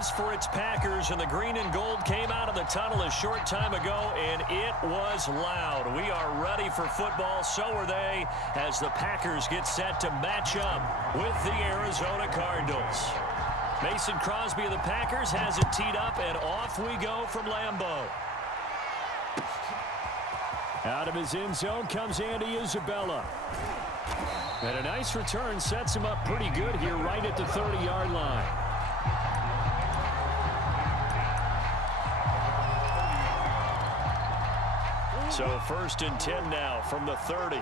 lives for its Packers, and the green and gold came out of the tunnel a short time ago, and it was loud. We are ready for football. So are they, as the Packers get set to match up with the Arizona Cardinals. Mason Crosby of the Packers has it teed up, and off we go from Lambeau. Out of his end zone comes Andy Isabella. And a nice return sets him up pretty good here right at the 30-yard line. So 1st and 10 now from the 30.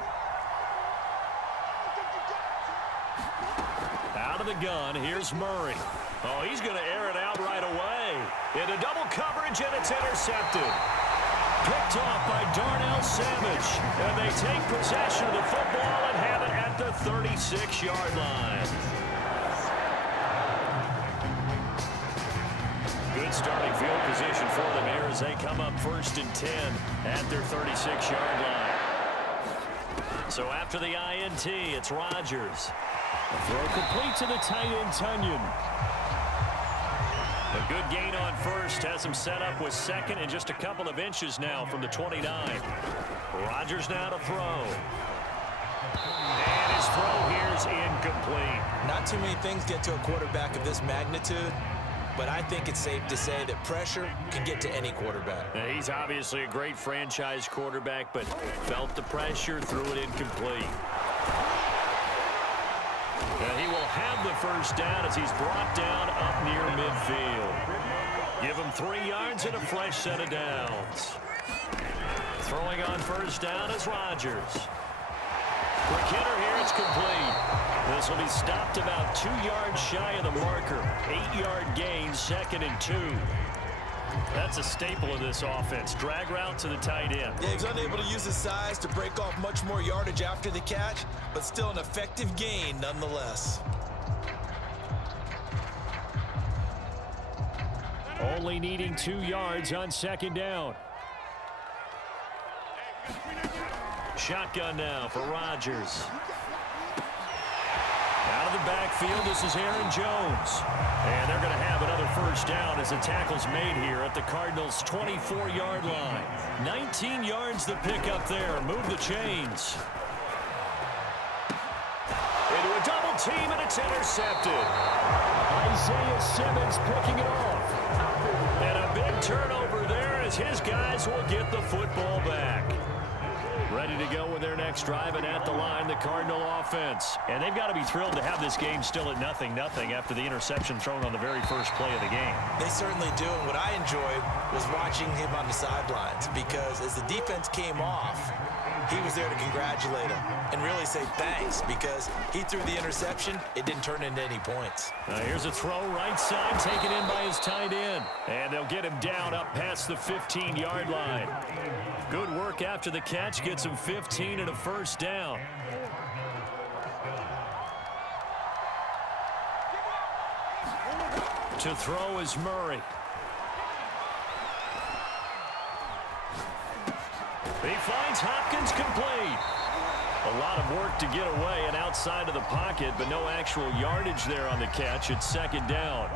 Out of the gun, here's Murray. Oh, he's going to air it out right away. Into double coverage, and it's intercepted. Picked off by Darnell Savage. And they take possession of the football and have it at the 36-yard line. Good starting field position for them here as they come up 1st and 10 at their 36-yard line. So after the INT, it's Rodgers. The throw complete to the tight end, Tunyon. A good gain on 1st has him set up with 2nd and just a couple of inches now from the 29. Rodgers now to throw. And his throw here is incomplete. Not too many things get to a quarterback of this magnitude, but I think it's safe to say that pressure can get to any quarterback. Now, he's obviously a great franchise quarterback, but felt the pressure, threw it incomplete. And he will have the 1st down as he's brought down up near midfield. Give him 3 yards and a fresh set of downs. Throwing on 1st down is Rodgers. For Kidder here, it's complete. This will be stopped about 2 yards shy of the marker. 8-yard gain, 2nd and 2. That's a staple of this offense. Drag route to the tight end. Yeah, he's unable to use his size to break off much more yardage after the catch, but still an effective gain nonetheless. Only needing 2 yards on 2nd down. Shotgun now for Rodgers. Out of the backfield, this is Aaron Jones. And they're going to have another 1st down as the tackle's made here at the Cardinals' 24-yard line. 19 yards to pick up there. Move the chains. Into a double team, and it's intercepted. Isaiah Simmons picking it off. And a big turnover there as his guys will get the football back. Ready to go with their next drive, and at the line, the Cardinal offense. And they've got to be thrilled to have this game still at 0-0 after the interception thrown on the very first play of the game. They certainly do, and what I enjoyed was watching him on the sidelines, because as the defense came off, he was there to congratulate him and really say thanks, because he threw the interception. It didn't turn into any points. Here's a throw right side, taken in by his tight end. And they'll get him down up past the 15-yard line. Good work after the catch, gets him 15 and a 1st down. To throw is Murray. He finds Hopkins complete. A lot of work to get away and outside of the pocket, but no actual yardage there on the catch. It's 2nd down.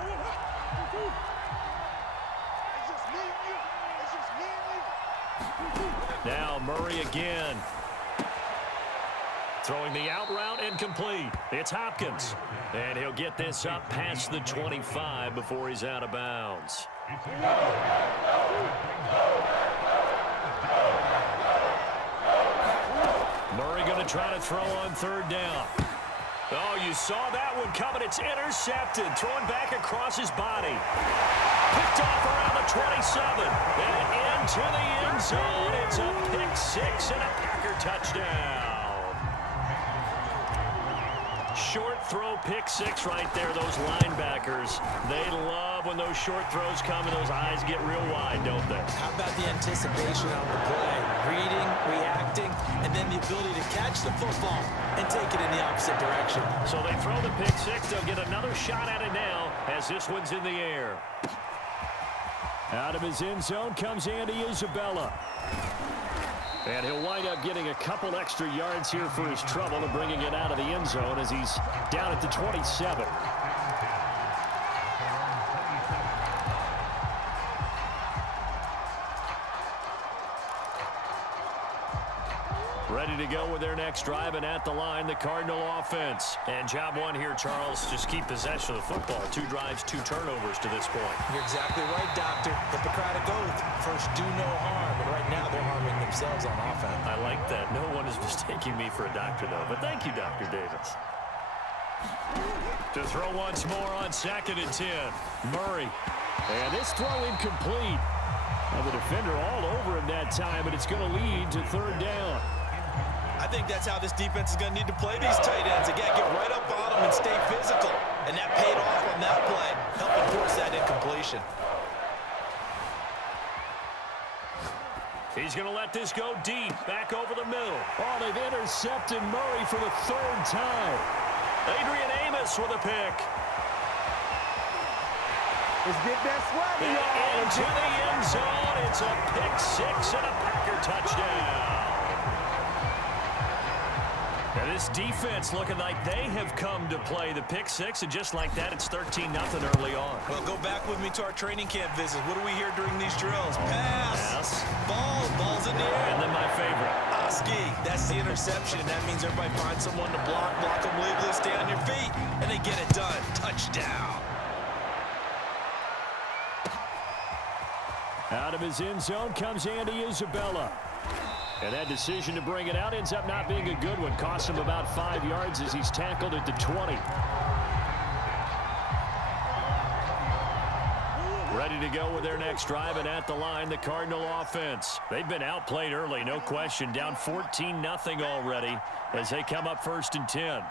Now Murray again. Throwing the out route incomplete. It's Hopkins. And he'll get this up past the 25 before he's out of bounds. Murray going to try to throw on 3rd down. Oh, you saw that one coming. It's intercepted. Throwing back across his body. Picked off around the 27. And into the end zone. It's a pick-6 and a Packer touchdown. Short throw, pick-6 right there. Those linebackers, they love when those short throws come and those eyes get real wide, don't they? How about the anticipation on the play? Reading, reacting, and then the ability to catch the football and take it in the opposite direction. So they throw the pick-6. They'll get another shot at it now as this one's in the air. Out of his end zone comes Andy Isabella. And he'll wind up getting a couple extra yards here for his trouble and bringing it out of the end zone as he's down at the 27. Ready to go with their next drive, and at the line, the Cardinal offense. And job one here, Charles, just keep possession of the football. 2 drives, 2 turnovers to this point. You're exactly right, Doctor. Hippocratic oath. First, do no harm. And right now, they're harming themselves on offense. I like that. No one is mistaking me for a doctor, though. But thank you, Dr. Davis. To throw once more on 2nd and 10. Murray. And this throw incomplete. Now the defender all over him that time, but it's going to lead to 3rd down. I think that's how this defense is going to need to play these tight ends. Again, get right up on them and stay physical. And that paid off on that play, helping force that incompletion. He's going to let this go deep, back over the middle. Oh, they've intercepted Murray for the 3rd time. Adrian Amos with a pick. Let's get that swagger, y'all. Into the end zone. It's a pick-6 and a Packer touchdown. Now this defense looking like they have come to play the pick-6, and just like that, it's 13-0 early on. Well, go back with me to our training camp visit. What do we hear during these drills? Pass. Ball's in the air. And then my favorite. Oski, that's the interception. That means everybody finds someone to block them legally, stay on your feet, and they get it done. Touchdown. Out of his end zone comes Andy Isabella. And that decision to bring it out ends up not being a good one. Costs him about 5 yards as he's tackled at the 20. Ready to go with their next drive, and at the line, the Cardinal offense. They've been outplayed early, no question. Down 14-0 already as they come up 1st and 10.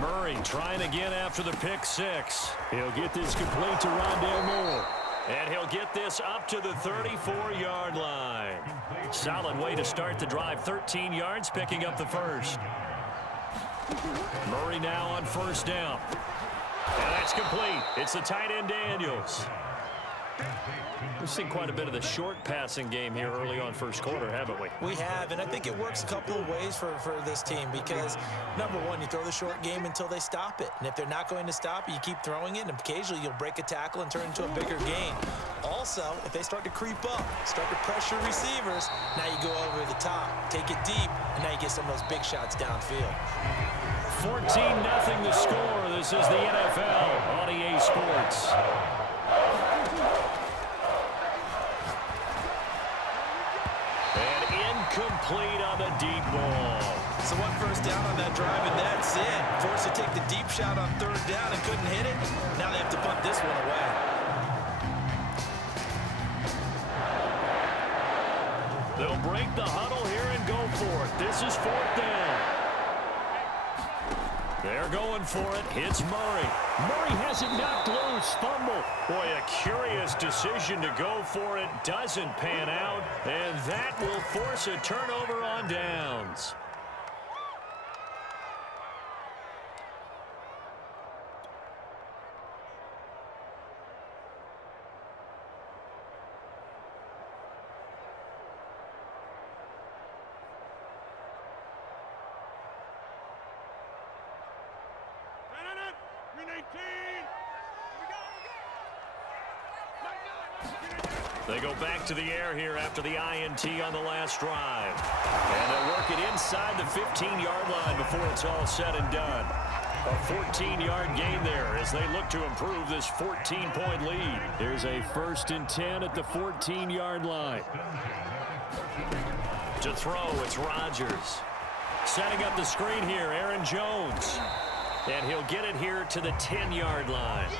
Murray trying again after the pick-6. He'll get this complete to Rondale Moore. And he'll get this up to the 34-yard line. Solid way to start the drive. 13 yards, picking up the 1st. Murray now on 1st down. And that's complete. It's the tight end Daniels. We've seen quite a bit of the short passing game here early on 1st quarter, haven't we? We have, and I think it works a couple of ways for this team because, number one, you throw the short game until they stop it. And if they're not going to stop it, you keep throwing it, and occasionally you'll break a tackle and turn it into a bigger gain. Also, if they start to creep up, start to pressure receivers, now you go over the top, take it deep, and now you get some of those big shots downfield. 14-0 the score. This is the NFL on EA Sports. Complete on the deep ball. So 1 first down on that drive, and that's it. Forced to take the deep shot on 3rd down and couldn't hit it. Now they have to punt this one away. They'll break the huddle here and go for it. This is 4th down. They're going for it. Hits Murray. Murray has it knocked loose. Fumble. Boy, a curious decision to go for it. Doesn't pan out. And that will force a turnover on downs. They go back to the air here after the INT on the last drive. And they'll work it inside the 15-yard line before it's all said and done. A 14-yard gain there as they look to improve this 14-point lead. Here's a 1st and 10 at the 14-yard line. To throw, it's Rodgers. Setting up the screen here, Aaron Jones. And he'll get it here to the 10-yard line.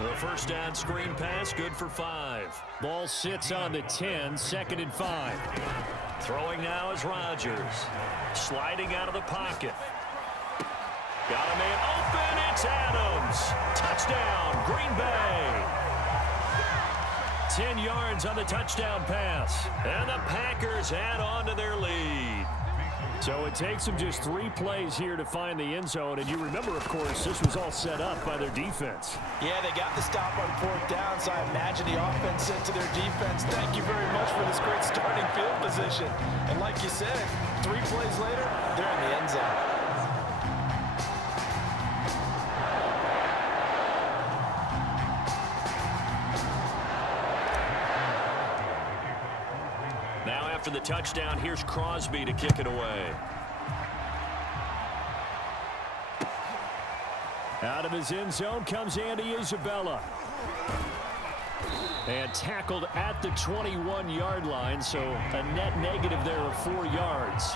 The 1st down screen pass, good for 5. Ball sits on the 10, 2nd and 5. Throwing now is Rodgers. Sliding out of the pocket. Got a man open, it's Adams. Touchdown, Green Bay. 10 yards on the touchdown pass. And the Packers add on to their lead. So it takes them just 3 plays here to find the end zone. And you remember, of course, this was all set up by their defense. Yeah, they got the stop on 4th down, so I imagine the offense said to their defense, thank you very much for this great starting field position. And like you said, 3 plays later, they're in the end zone. After the touchdown, here's Crosby to kick it away. Out of his end zone comes Andy Isabella. And tackled at the 21-yard line, so a net negative there of 4 yards.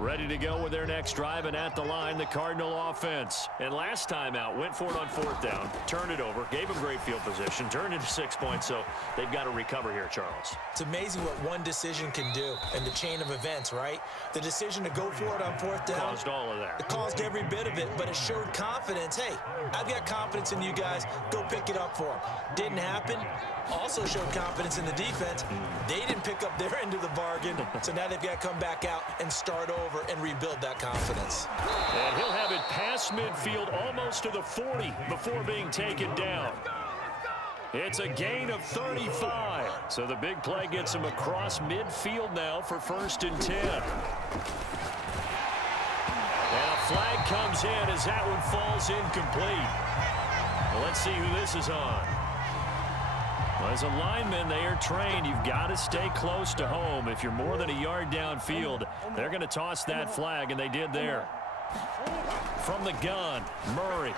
Ready to go with their next drive, and at the line, the Cardinal offense. And last time out, went for it on 4th down, turned it over, gave them great field position, turned it to 6 points, so they've got to recover here, Charles. It's amazing what one decision can do in the chain of events, right? The decision to go for it on 4th down. Caused all of that. It caused every bit of it, but it showed confidence. Hey, I've got confidence in you guys. Go pick it up for them. Didn't happen. Also showed confidence in the defense. They didn't pick up their end of the bargain, so now they've got to come back out and start over and rebuild that confidence. And he'll have it past midfield almost to the 40 before being taken down. It's a gain of 35. So the big play gets him across midfield now for 1st and 10. And a flag comes in as that one falls incomplete. Well, let's see who this is on. Well, as a lineman, they are trained. You've got to stay close to home. If you're more than a yard downfield, they're going to toss that flag, and they did there. From the gun, Murray.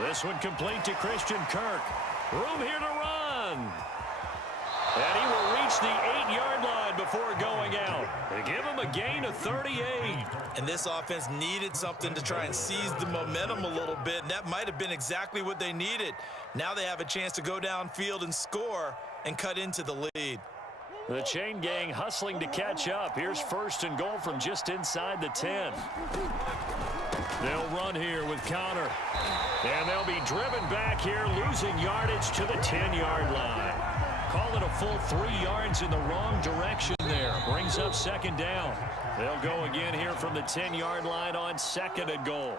This one complete to Christian Kirk. Room here to run. And he will reach the 8-yard line before going out. They give him a gain of 38. And this offense needed something to try and seize the momentum a little bit, and that might have been exactly what they needed. Now they have a chance to go downfield and score and cut into the lead. The chain gang hustling to catch up. Here's 1st and goal from just inside the 10. They'll run here with Connor. And they'll be driven back here, losing yardage to the 10-yard line. Call it a full 3 yards in the wrong direction there. Brings up 2nd down. They'll go again here from the 10-yard line on 2nd and goal.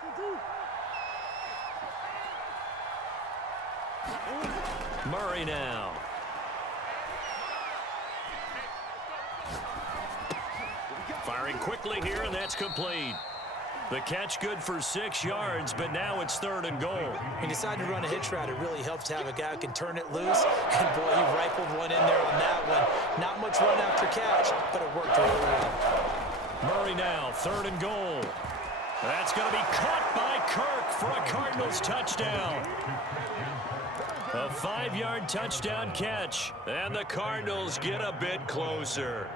Murray now. Firing quickly here, and that's complete. The catch good for 6 yards, but now it's 3rd and goal. He decided to run a hitch route. It really helps to have a guy who can turn it loose. And, boy, he rifled one in there on that one. Not much run after catch, but it worked really well. Murray now, 3rd and goal. That's going to be caught by Kirk for a Cardinals touchdown. A 5-yard touchdown catch, and the Cardinals get a bit closer.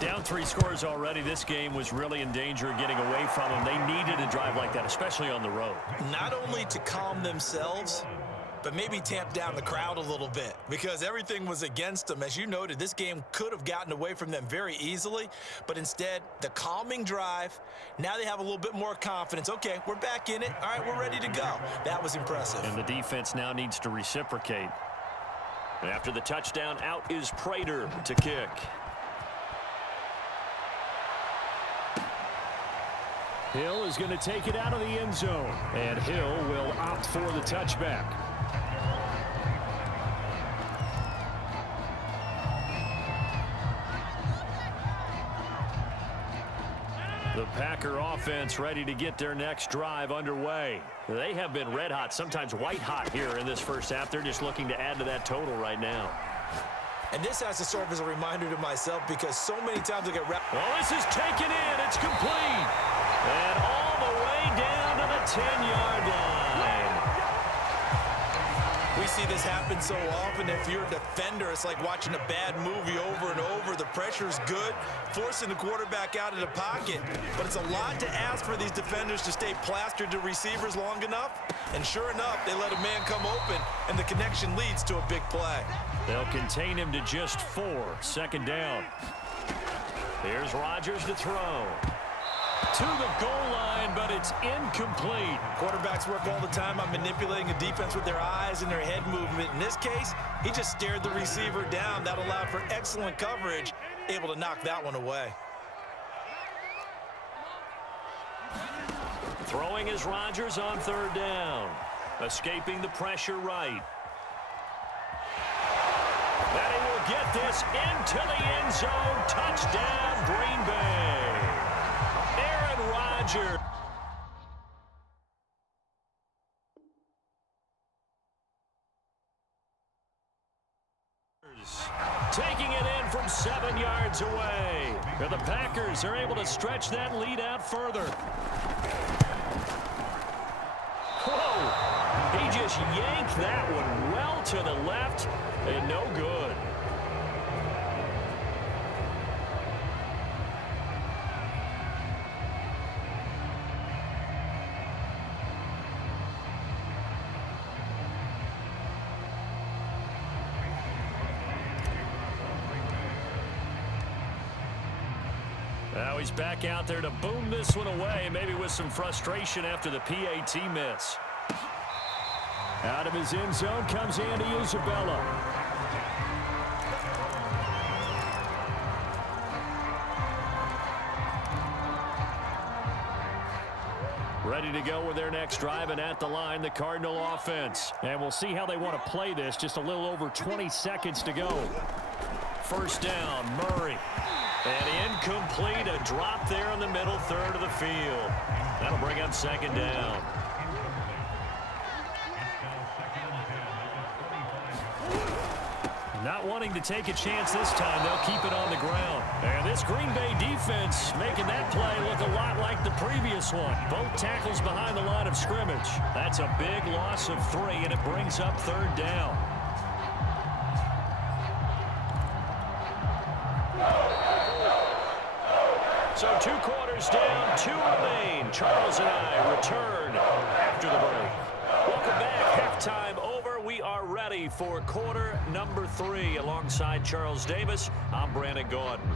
Down 3 scores already. This game was really in danger of getting away from them. They needed a drive like that, especially on the road. Not only to calm themselves, but maybe tamp down the crowd a little bit, because everything was against them. As you noted, this game could have gotten away from them very easily, but instead, the calming drive, now they have a little bit more confidence. Okay, we're back in it. All right, we're ready to go. That was impressive. And the defense now needs to reciprocate. After the touchdown, out is Prater to kick. Hill is going to take it out of the end zone, and Hill will opt for the touchback. The Packer offense ready to get their next drive underway. They have been red hot, sometimes white hot here in this first half. They're just looking to add to that total right now. And this has to serve as a reminder to myself, because so many times I get wrapped. Well, this is taken in. It's complete. And all the way down to the 10-yard line. We see this happen so often. If you're a defender, it's like watching a bad movie over and over. The pressure's good, forcing the quarterback out of the pocket. But it's a lot to ask for these defenders to stay plastered to receivers long enough. And sure enough, they let a man come open, and the connection leads to a big play. They'll contain him to just 4. 2nd down. Here's Rodgers to throw. To the goal line, but it's incomplete. Quarterbacks work all the time on manipulating a defense with their eyes and their head movement. In this case, he just stared the receiver down. That allowed for excellent coverage, able to knock that one away. Throwing is Rodgers on 3rd down. Escaping the pressure right. And he will get this into the end zone. Touchdown, Green Bay. Aaron Rodgers. Taking it in from 7 yards away. And the Packers are able to stretch that lead out further. Whoa! He just yanked that one well to the left and no good. Now he's back out there to boom this one away, maybe with some frustration after the PAT miss. Out of his end zone comes Andy Isabella. Ready to go with their next drive, and at the line, the Cardinal offense. And we'll see how they want to play this. Just a little over 20 seconds to go. First down, Murray. And incomplete, a drop there in the middle third of the field. That'll bring up second down. Not wanting to take a chance this time, they'll keep it on the ground. And this Green Bay defense making that play look a lot like the previous one. Both tackles behind the line of scrimmage. That's a big loss of 3, and it brings up third down. So 2 quarters down, 2 remain. Charles and I return after the break. Welcome back. Halftime over. We are ready for quarter number 3. Alongside Charles Davis, I'm Brandon Gordon.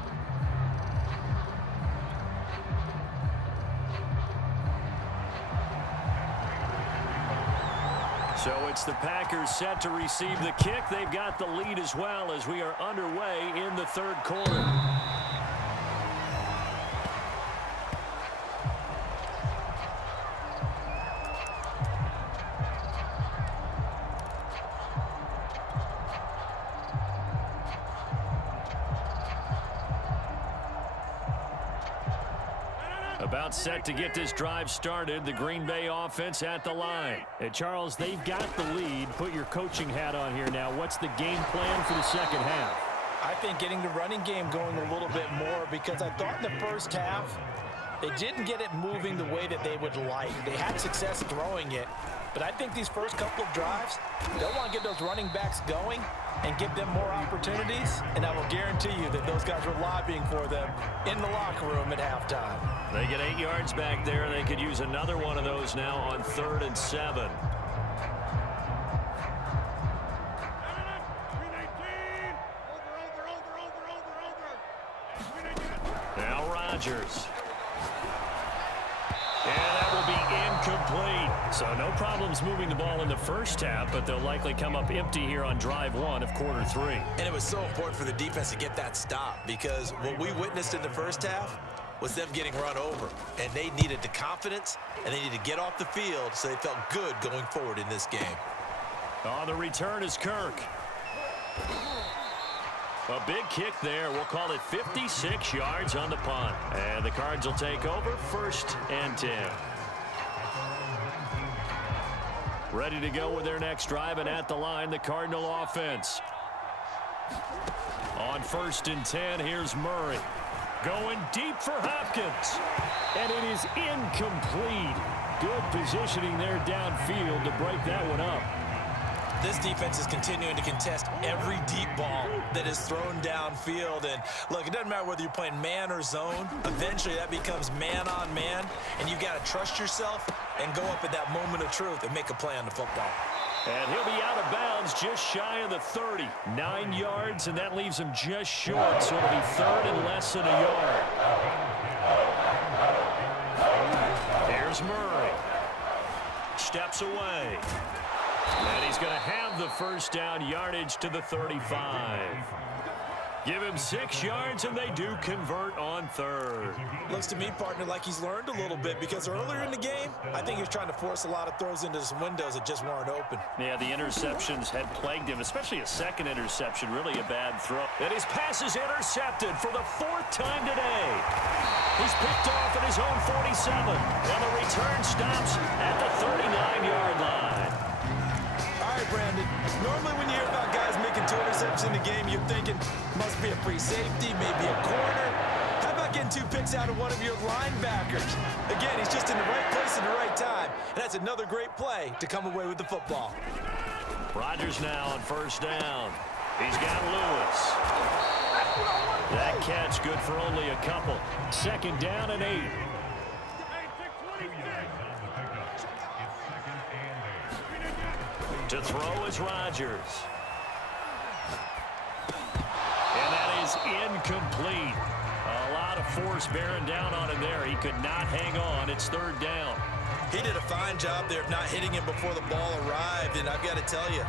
So it's the Packers set to receive the kick. They've got the lead as well as we are underway in the third quarter. About set to get this drive started, the Green Bay offense at the line. And Charles, they've got the lead. Put your coaching hat on here now. What's the game plan for the second half? I think getting the running game going a little bit more, because I thought in the first half they didn't get it moving the way that they would like. They had success throwing it, but I think these first couple of drives, they'll want to get those running backs going and give them more opportunities, and I will guarantee you that those guys were lobbying for them in the locker room at halftime. They get 8 yards back there, and they could use another one of those now on 3rd and 7. Now Rodgers. And that will be incomplete. So no problems moving the ball in the first half, but they'll likely come up empty here on drive 1 of quarter 3. And it was so important for the defense to get that stop, because what we witnessed in the first half was them getting run over. And they needed the confidence, and they needed to get off the field so they felt good going forward in this game. On the return is Kirk. A big kick there. We'll call it 56 yards on the punt. And the Cards will take over 1st and 10. Ready to go with their next drive, and at the line, the Cardinal offense. On 1st and 10, here's Murray. Going deep for Hopkins. And it is incomplete. Good positioning there downfield to break that one up. This defense is continuing to contest every deep ball that is thrown downfield. And look, it doesn't matter whether you're playing man or zone. Eventually that becomes man on man, and you've got to trust yourself and go up at that moment of truth and make a play on the football. And he'll be out of bounds just shy of the 30. 9 yards, and that leaves him just short. So it'll be 3rd and less than a yard. Here's Murray. Steps away. And he's going to have the first down, yardage to the 35. Give him 6 yards, and they do convert on third. Looks to me, partner, like he's learned a little bit because earlier in the game, I think he was trying to force a lot of throws into some windows that just weren't open. Yeah, the interceptions had plagued him, especially a second interception, really a bad throw. And his pass is intercepted for the 4th time today. He's picked off at his own 47, and the return stops at the 39-yard line. All right, Brandon, normally when you hear about guys making 2 interceptions in the game, you're thinking must be a free safety, maybe a corner. How about getting 2 picks out of one of your linebackers? Again, he's just in the right place at the right time, and that's another great play to come away with the football. Rodgers now on first down. He's got Lewis. That catch good for only a couple. 2nd down and 8. To throw is Rodgers. And that is incomplete. A lot of force bearing down on him there. He could not hang on. It's 3rd down. He did a fine job there of not hitting him before the ball arrived, and I've got to tell you,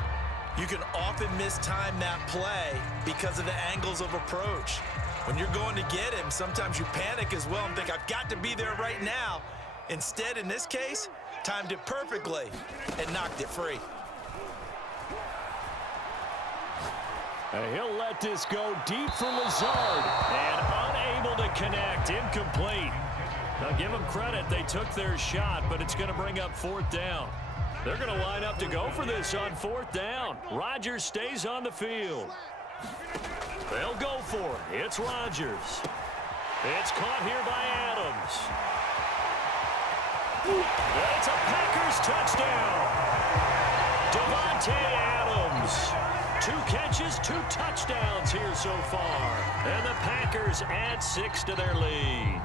you can often mistime that play because of the angles of approach. When you're going to get him, sometimes you panic as well and think, I've got to be there right now. Instead, in this case, timed it perfectly and knocked it free. And he'll let this go deep for Lazard. And unable to connect. Incomplete. Now, give them credit. They took their shot, but it's going to bring up 4th down. They're going to line up to go for this on 4th down. Rodgers stays on the field. They'll go for it. It's Rodgers. It's caught here by Adams. It's a Packers touchdown. Devontae Adams. 2 catches, 2 touchdowns here so far. And the Packers add 6 to their lead.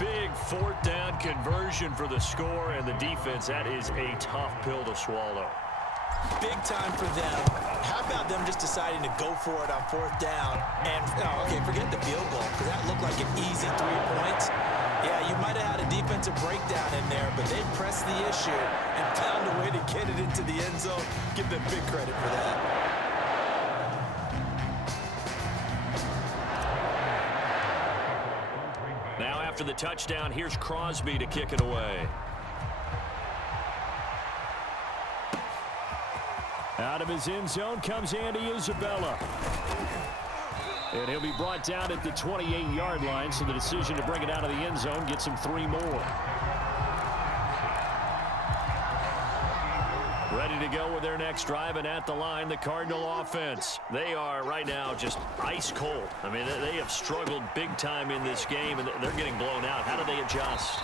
Big 4th down conversion for the score, and the defense, that is a tough pill to swallow. Big time for them. How about them just deciding to go for it on 4th down? And, okay, forget the field goal, because that looked like an easy 3 points. Yeah, you might have had a defensive breakdown in there, but they pressed the issue and found a way to get it into the end zone. Give them big credit for that. Now after the touchdown, here's Crosby to kick it away. Out of his end zone comes Andy Isabella. And he'll be brought down at the 28-yard line, so the decision to bring it out of the end zone gets him 3 more. Ready to go with their next drive, and at the line, the Cardinal offense. They are right now just ice cold. I mean, they have struggled big time in this game, and they're getting blown out. How do they adjust?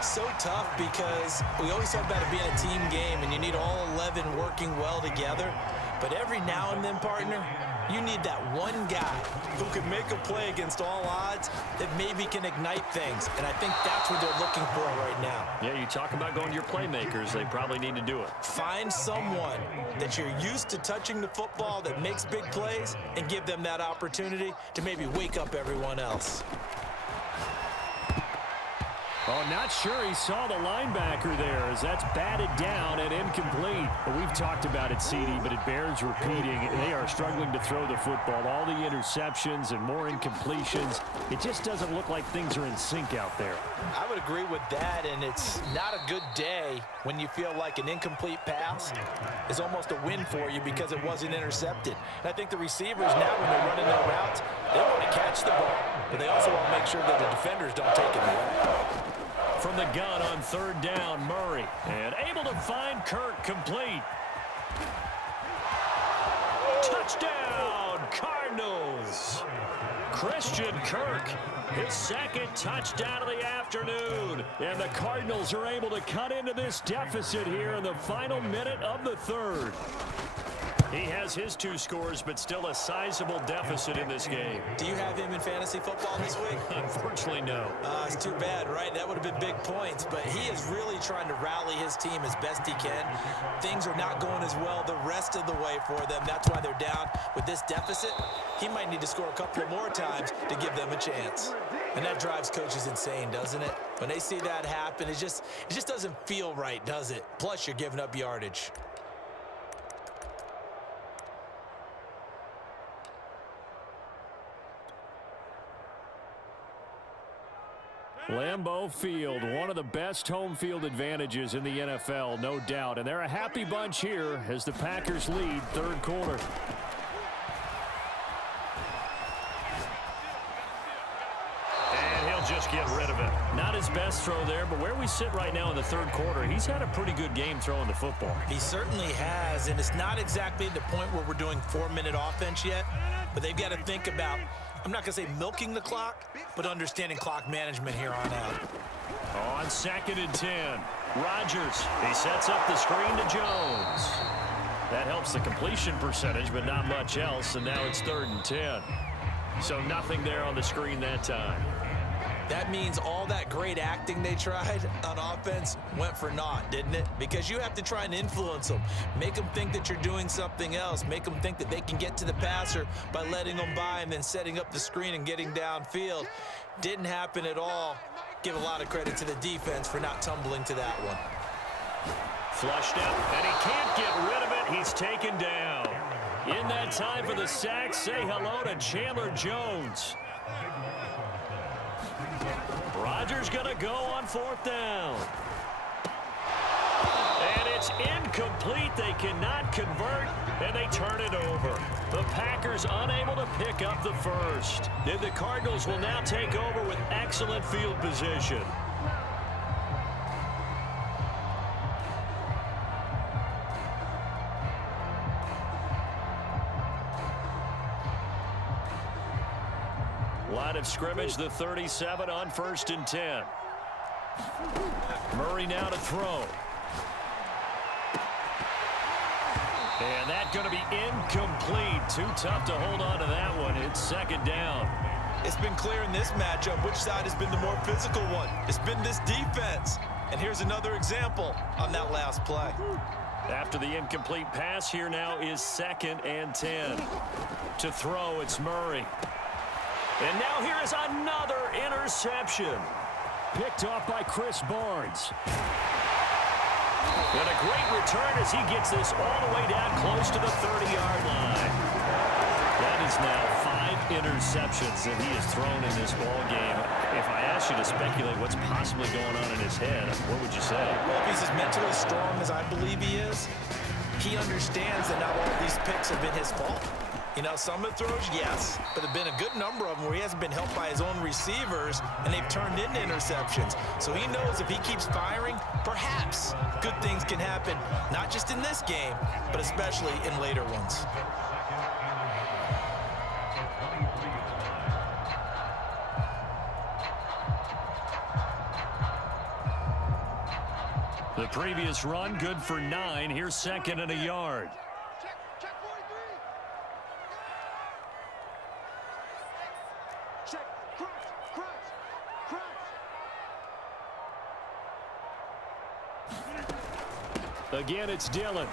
So tough because we always talk about it being a team game, and you need all 11 working well together. But every now and then, partner, you need that one guy who can make a play against all odds that maybe can ignite things. And I think that's what they're looking for right now. Yeah, you talk about going to your playmakers. They probably need to do it. Find someone that you're used to touching the football that makes big plays and give them that opportunity to maybe wake up everyone else. Oh, not sure he saw the linebacker there as that's batted down and incomplete. Well, we've talked about it, CD, but it bears repeating. They are struggling to throw the football. All the interceptions and more incompletions. It just doesn't look like things are in sync out there. I would agree with that, and it's not a good day when you feel like an incomplete pass is almost a win for you because it wasn't intercepted. And I think the receivers now, when they're running their routes, they want to catch the ball, but they also want to make sure that the defenders don't take it away. From the gun on 3rd down, Murray. And able to find Kirk complete. Touchdown, Cardinals. Christian Kirk, his 2nd touchdown of the afternoon. And the Cardinals are able to cut into this deficit here in the final minute of the 3rd. He has his 2 scores, but still a sizable deficit in this game. Do you have him in fantasy football this week? Unfortunately, no. It's too bad, right? That would have been big points, but he is really trying to rally his team as best he can. Things are not going as well the rest of the way for them. That's why they're down with this deficit. He might need to score a couple more times to give them a chance. And that drives coaches insane, doesn't it? When they see that happen, it just doesn't feel right, does it? Plus, you're giving up yardage. Lambeau Field, one of the best home field advantages in the NFL, no doubt. And they're a happy bunch here as the Packers lead third quarter. And he'll just get rid of it. Not his best throw there, but where we sit right now in the third quarter, he's had a pretty good game throwing the football. He certainly has, and it's not exactly the point where we're doing 4-minute offense yet, but they've got to think about, I'm not going to say milking the clock, but understanding clock management here on out. On 2nd and 10, Rodgers, he sets up the screen to Jones. That helps the completion percentage, but not much else, and now it's 3rd and 10. So nothing there on the screen that time. That means all that great acting they tried on offense went for naught, didn't it? Because you have to try and influence them. Make them think that you're doing something else. Make them think that they can get to the passer by letting them by and then setting up the screen and getting downfield. Didn't happen at all. Give a lot of credit to the defense for not tumbling to that one. Flushed out, and he can't get rid of it. He's taken down. In that time for the sack, say hello to Chandler Jones. Rodgers going to go on 4th down. And it's incomplete. They cannot convert, and they turn it over. The Packers unable to pick up the first. And the Cardinals will now take over with excellent field position. Line of scrimmage, the 37 on 1st and 10. Murray now to throw. And that's going to be incomplete. Too tough to hold on to that one. It's 2nd down. It's been clear in this matchup which side has been the more physical one. It's been this defense. And here's another example on that last play. After the incomplete pass, here now is 2nd and 10. To throw, it's Murray. And now here is another interception. Picked off by Chris Barnes. And a great return as he gets this all the way down close to the 30-yard line. That is now 5 interceptions that he has thrown in this ball game. If I asked you to speculate what's possibly going on in his head, what would you say? Well, if he's as mentally strong as I believe he is, he understands that not all of these picks have been his fault. You know, some of the throws, yes, but there have been a good number of them where he hasn't been helped by his own receivers, and they've turned into interceptions. So he knows if he keeps firing, perhaps good things can happen, not just in this game, but especially in later ones. The previous run, good for 9. Here's 2nd and a yard. Again, it's Dillon.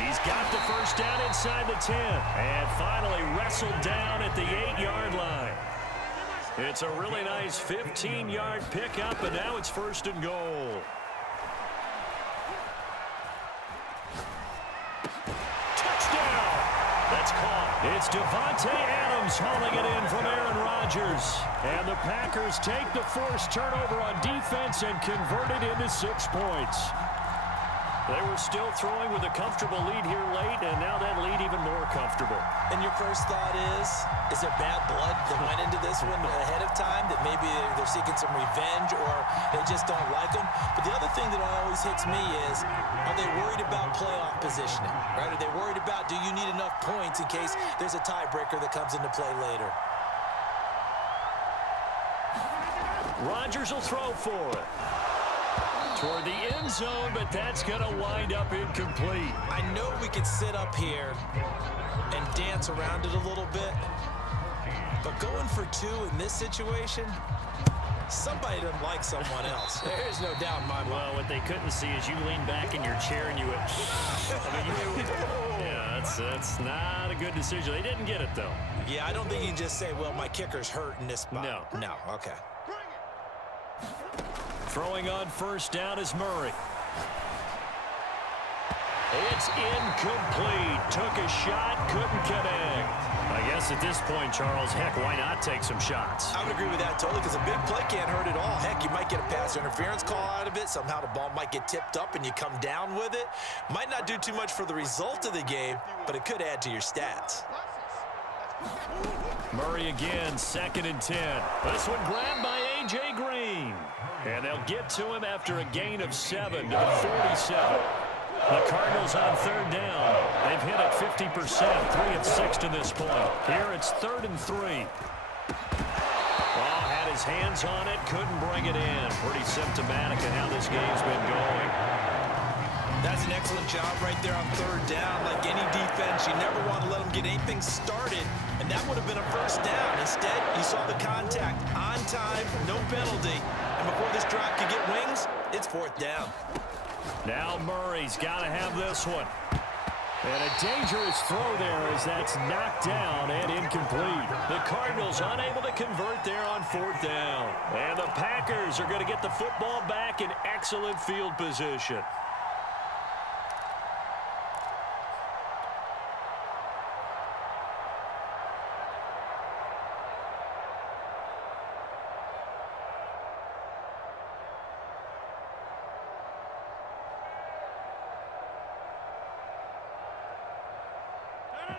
He's got the first down inside the 10. And finally wrestled down at the 8-yard line. It's a really nice 15-yard pickup, and now it's 1st and goal. Touchdown! That's caught. It's Devontae Adams hauling it in from Aaron Rodgers. And the Packers take the forced turnover on defense and convert it into 6 points. They were still throwing with a comfortable lead here late, and now that lead even more comfortable. And your first thought is there bad blood that went into this one ahead of time, that maybe they're seeking some revenge or they just don't like them? But the other thing that always hits me is, are they worried about playoff positioning, right? Are they worried about, do you need enough points in case there's a tiebreaker that comes into play later? Rodgers will throw for it. Toward the end zone, but that's going to wind up incomplete. I know we could sit up here and dance around it a little bit, but going for 2 in this situation, somebody doesn't like someone else. There's no doubt in my mind. Well, what they couldn't see is you lean back in your chair and you went, yeah, that's not a good decision. They didn't get it, though. Yeah, I don't think you can just say, well, my kicker's hurt in this spot. No, okay. Throwing on first down is Murray. It's incomplete. Took a shot, couldn't connect. I guess at this point, Charles, heck, why not take some shots? I would agree with that totally, because a big play can't hurt at all. Heck, you might get a pass interference call out of it. Somehow the ball might get tipped up and you come down with it. Might not do too much for the result of the game, but it could add to your stats. Murray again, 2nd and 10. This one grabbed by A.J. Green. And they'll get to him after a gain of 7 to the 47. The Cardinals on 3rd down. They've hit it 50%, 3 of 6 to this point. Here it's 3rd and 3. Well, had his hands on it, couldn't bring it in. Pretty symptomatic of how this game's been going. That's an excellent job right there on 3rd down. Like any defense, you never want to let them get anything started, and that would have been a 1st down. Instead, you saw the contact on time, no penalty, and before this drive could get wings, it's 4th down. Now Murray's got to have this one. And a dangerous throw there as that's knocked down and incomplete. The Cardinals unable to convert there on 4th down. And the Packers are going to get the football back in excellent field position.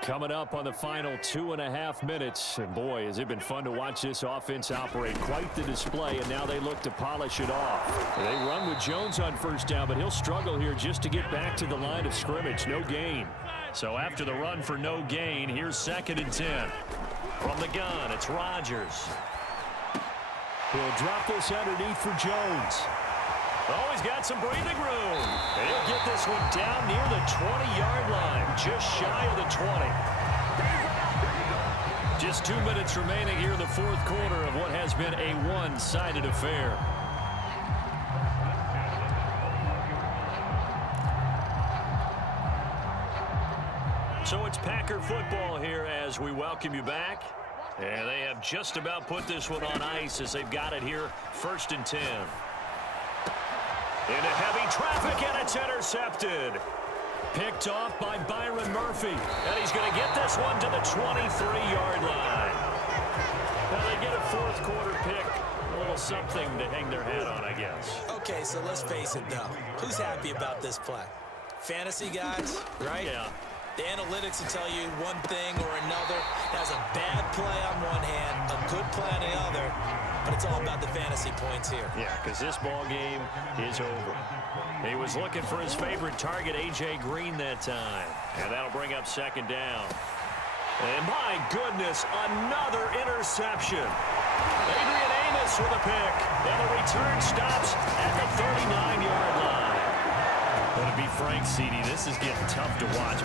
Coming up on the final 2.5 minutes. And boy, has it been fun to watch this offense operate. Quite the display, and now they look to polish it off. They run with Jones on 1st down, but he'll struggle here just to get back to the line of scrimmage. No gain. So after the run for no gain, here's 2nd and 10. From the gun, it's Rodgers. He'll drop this underneath for Jones. Oh, he's got some breathing room. And he'll get this one down near the 20-yard line, just shy of the 20. Just 2 minutes remaining here in the 4th quarter of what has been a one-sided affair. So it's Packer football here as we welcome you back. And they have just about put this one on ice as they've got it here, 1st and 10. Into heavy traffic, and it's intercepted. Picked off by Byron Murphy. And he's going to get this one to the 23-yard line. Now they get a 4th quarter pick. A little something to hang their hat on, I guess. Okay, so let's face it, though. Who's happy about this play? Fantasy guys, right? Yeah. The analytics will tell you one thing or another. That's a bad play on one hand, a good play on the other. But it's all about the fantasy points here. Yeah, because this ball game is over. He was looking for his favorite target, A.J. Green, that time. And that'll bring up 2nd down. And my goodness, another interception. Adrian Amos with a pick. And the return stops at the 39-yard line. But to be frank, CD, this is getting tough to watch.